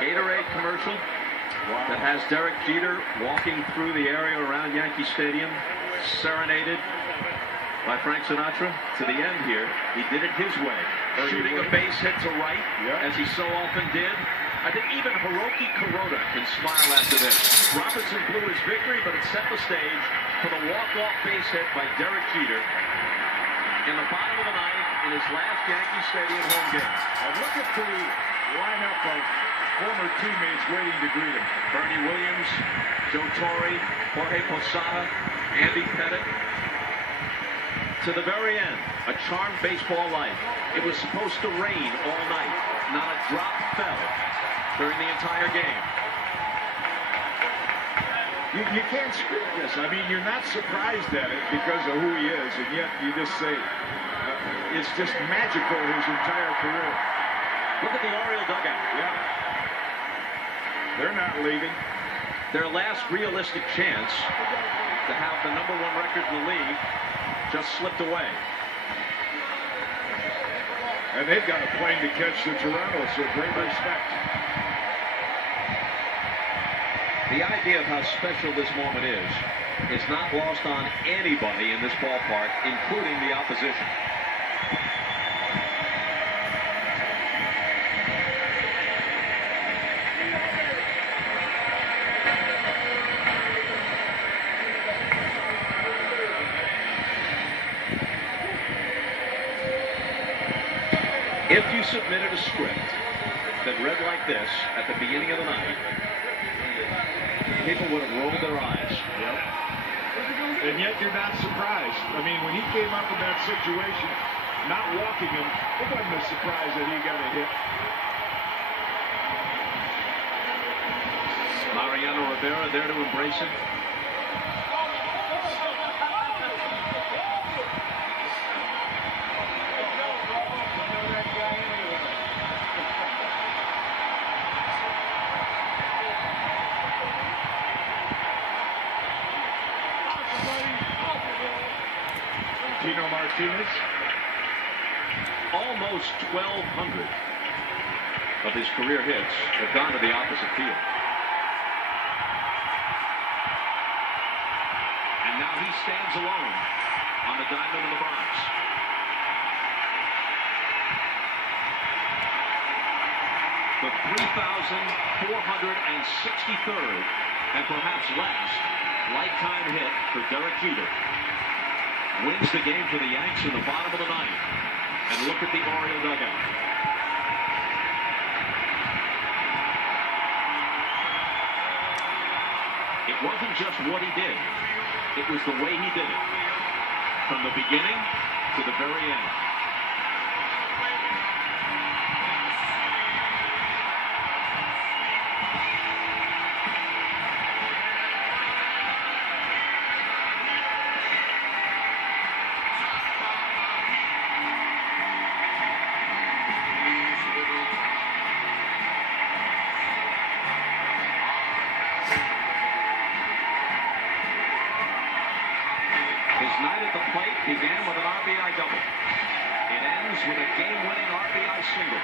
Gatorade commercial that has Derek Jeter walking through the area around Yankee Stadium, serenaded by Frank Sinatra. To the end here, he did it his way, shooting a base hit to right, as he so often did. I think even Hiroki Kuroda can smile after this. Robinson blew his victory, but it set the stage for the walk-off base hit by Derek Jeter in the bottom of the ninth in his last Yankee Stadium home game. And look at the lineup of former teammates waiting to greet him. Bernie Williams, Joe Torre, Jorge Posada, Andy Pettitte. To the very end, a charmed baseball life. It was supposed to rain all night. Not a drop fell during the entire game. You can't script this. I mean, you're not surprised at it because of who he is, and yet you just say it's just magical his entire career. Look at the Oriole dugout. Yeah. They're not leaving. Their last realistic chance to have the #1 record in the league just slipped away. And they've got a plane to catch to Toronto, so great respect. The idea of how special this moment is not lost on anybody in this ballpark, including the opposition. If you submitted a script that read like this at the beginning of the night, people would have rolled their eyes. Yep. And yet you're not surprised. I mean, when he came up in that situation, not walking him, it wasn't a surprise that he got a hit. Mariano Rivera there to embrace him. Tino Martinez. Almost 1,200 of his career hits have gone to the opposite field. And now he stands alone on the diamond in the Bronx. The 3,463rd and perhaps last lifetime hit for Derek Jeter wins the game for the Yanks in the bottom of the ninth. And look at the Oriole dugout. It wasn't just what he did. It was the way he did it. From the beginning to the very end. His night at the plate began with an RBI double. It ends with a game-winning RBI single.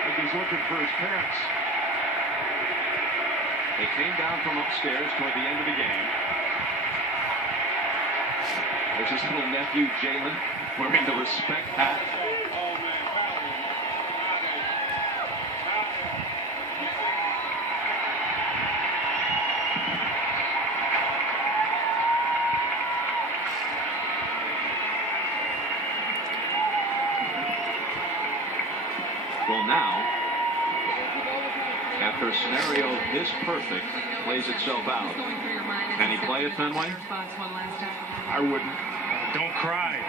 I think he's looking for his parents. They came down from upstairs toward the end of the game. There's his little nephew, Jalen, wearing the respect hat. Well, now, after a scenario this perfect plays itself out, can he play at Fenway? I wouldn't. Don't cry.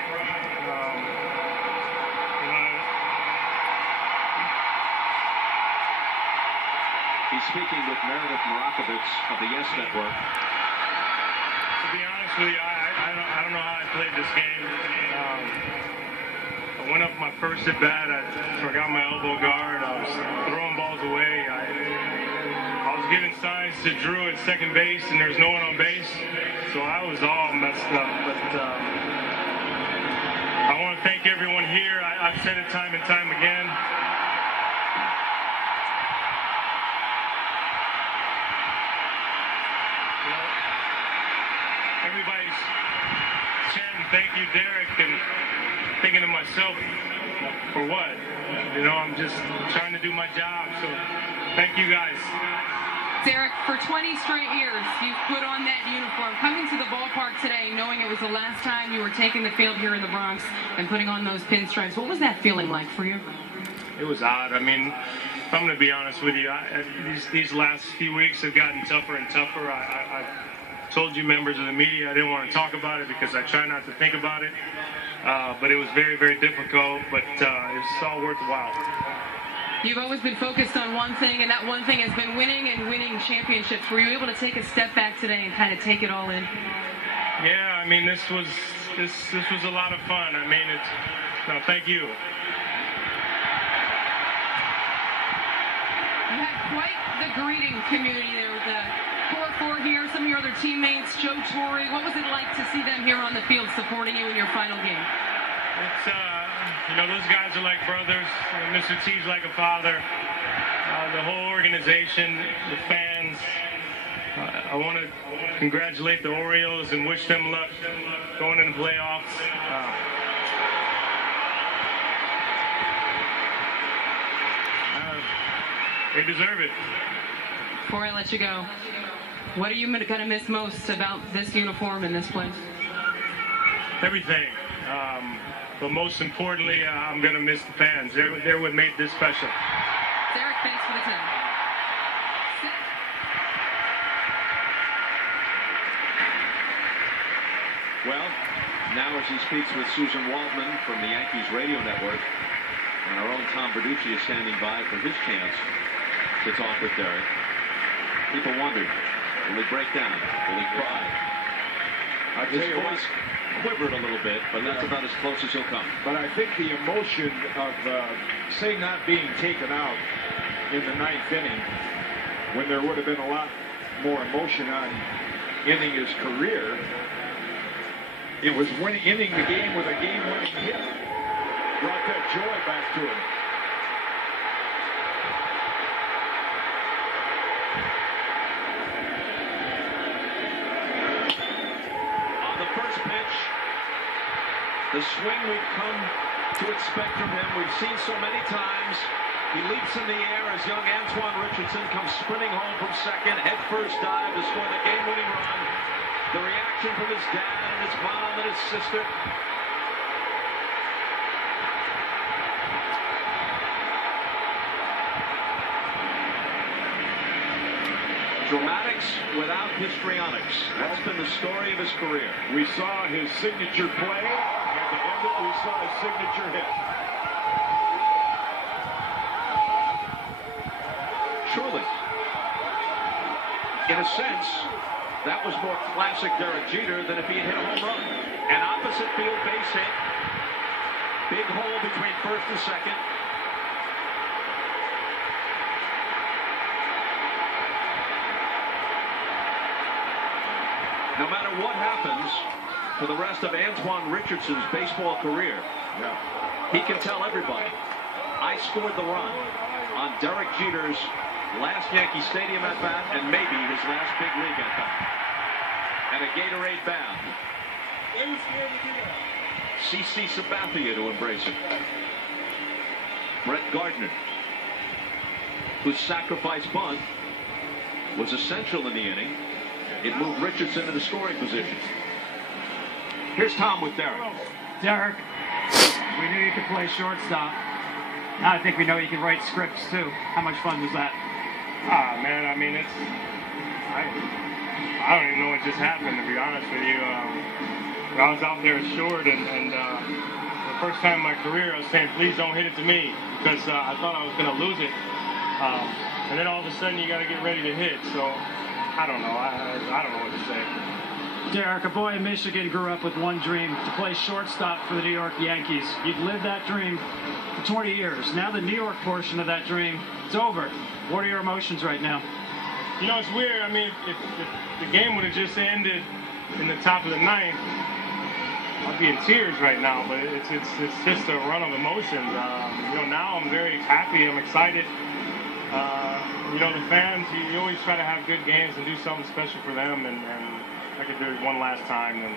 He's speaking with Meredith Marakovitz of the Yes Network. To be honest with you, I don't know how I played this game. I went up my first at bat. I forgot my elbow guard. I was throwing balls away. I was giving signs to Drew at second base, and there's no one on base, so I was all messed up. But I want to thank everyone here. I've said it time and time again. Everybody's chanting, "Thank you, Derek," and thinking to myself, for what? I'm just trying to do my job, so thank you guys. Derek, for 20 straight years, you've put on that uniform. Coming to the ballpark today, knowing it was the last time you were taking the field here in the Bronx and putting on those pinstripes, what was that feeling like for you? It was odd. I mean, if I'm going to be honest with you, these last few weeks have gotten tougher and tougher. I told you members of the media I didn't want to talk about it because I try not to think about it. But it was very, very difficult, but it's all worthwhile. You've always been focused on one thing, and that one thing has been winning and winning championships. Were you able to take a step back today and kind of take it all in? Yeah, I mean, this was a lot of fun. I mean, thank you. You had quite the greeting community there with the core four here, some of your other teammates, Joe Torre. What was it like to see them here on the field supporting you in your final game? It's, those guys are like brothers. Mr. T's like a father. The whole organization, the fans. I want to congratulate the Orioles and wish them luck going into the playoffs. They deserve it. Before I let you go, what are you going to miss most about this uniform and this place? Everything. But most importantly, I'm going to miss the fans. They're what made this special. Derek, thanks for the time. Well, now as he speaks with Susan Waldman from the Yankees radio network, and our own Tom Verducci is standing by for his chance to talk with Derek. People wondered, will he break down? Will he cry? His voice quivered a little bit, but that's about as close as he'll come. But I think the emotion of, say, not being taken out in the ninth inning, when there would have been a lot more emotion on ending his career, it was ending the game with a game-winning hit. Brought that joy back to him. The swing we've come to expect from him, we've seen so many times. He leaps in the air as young Antoine Richardson comes sprinting home from second, head-first dive to score the game-winning run. The reaction from his dad and his mom and his sister. Dramatics without histrionics. That's been the story of his career. We saw his signature play. At the end of it, we saw his signature hit. Surely. In a sense, that was more classic Derek Jeter than if he had hit a home run. An opposite field base hit. Big hole between first and second. No matter what happens for the rest of Antoine Richardson's baseball career, he can tell everybody, I scored the run on Derek Jeter's last Yankee Stadium at-bat and maybe his last big league at-bat. And a Gatorade bound. CC Sabathia to embrace it. Brett Gardner, whose sacrifice bunt was essential in the inning. It moved Richardson into scoring position. Here's Tom with Derek. Derek, we knew you could play shortstop. Now I think we know you can write scripts too. How much fun was that? Man, I mean, I don't even know what just happened, to be honest with you. I was out there short, and the first time in my career, I was saying, please don't hit it to me, because I thought I was going to lose it. And then all of a sudden, you got to get ready to hit, so I don't know. I don't know what to say. Derek, a boy in Michigan grew up with one dream, to play shortstop for the New York Yankees. You've lived that dream for 20 years. Now the New York portion of that dream, it's over. What are your emotions right now? You know, it's weird. I mean, if the game would have just ended in the top of the ninth, I'd be in tears right now. But it's just a run of emotions. You know, now I'm very happy. I'm excited. You know, the fans, you always try to have good games and do something special for them, and I could do it one last time, and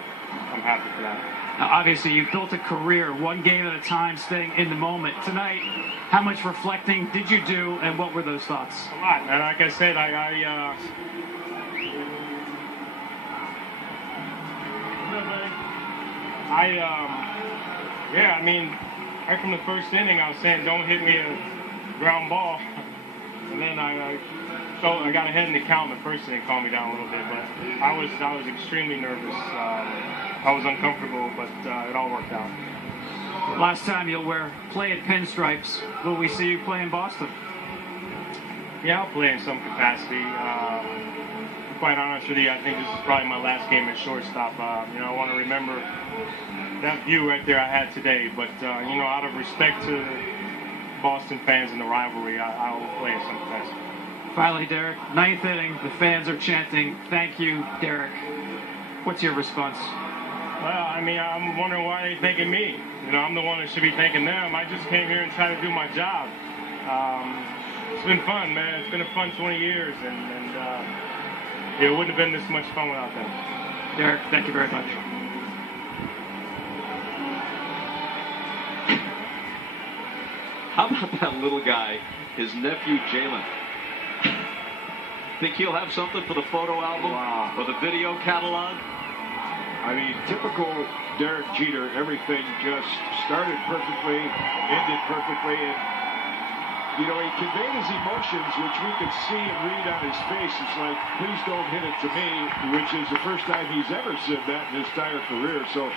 I'm happy for that. Now, obviously, you've built a career one game at a time, staying in the moment. Tonight, how much reflecting did you do, and what were those thoughts? A lot, man. Like I said, yeah, I mean, right from the first inning, I was saying, don't hit me a ground ball. And then I got ahead in the count. The first inning calmed me down a little bit, but I was extremely nervous. I was uncomfortable, but it all worked out. Last time you'll play at pinstripes. Will we see you play in Boston? Yeah, I'll play in some capacity. To be quite honest with you, I think this is probably my last game at shortstop. You know, I want to remember that view right there I had today. But you know, out of respect to Boston fans and the rivalry, I will play in some capacity. Finally, Derek, ninth inning, the fans are chanting, "Thank you, Derek." What's your response? Well, I mean, I'm wondering why they're thanking me. You know, I'm the one that should be thanking them. I just came here and tried to do my job. It's been fun, man. It's been a fun 20 years, and it wouldn't have been this much fun without them. Derek, thank you very much. How about that little guy, his nephew Jalen? Think he'll have something for the photo album or the video catalog? I mean, typical Derek Jeter, everything just started perfectly, ended perfectly, and, you know, he conveyed his emotions, which we could see and read on his face. It's like, please don't hit it to me, which is the first time he's ever said that in his entire career. So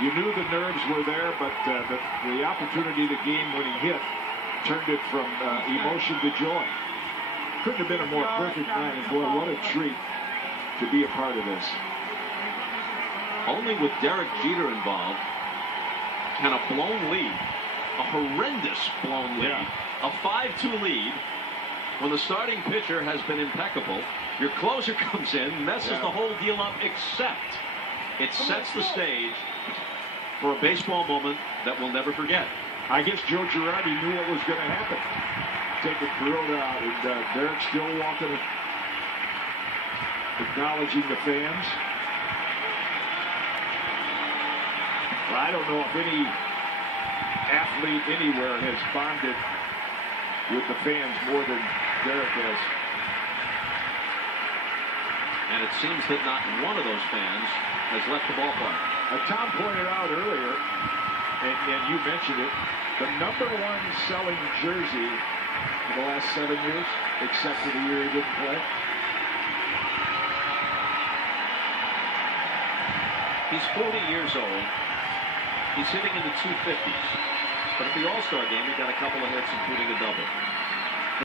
you knew the nerves were there, but the opportunity the game when he hit turned it from emotion to joy. Couldn't have been a more perfect night, and boy, what a treat to be a part of this. Only with Derek Jeter involved can a blown lead, a horrendous blown lead, a 5-2 lead, when the starting pitcher has been impeccable, your closer comes in, messes the whole deal up, except it sets the stage for a baseball moment that we'll never forget. I guess Joe Girardi knew what was going to happen. Taking Perota out, and Derek still walking, acknowledging the fans. Well, I don't know if any athlete anywhere has bonded with the fans more than Derek has. And it seems that not one of those fans has left the ballpark. Tom pointed out earlier, and you mentioned it, the #1 selling jersey in the last 7 years, except for the year he didn't play. He's 40 years old. He's hitting in the 250s. But at the All-Star game, he got a couple of hits, including a double.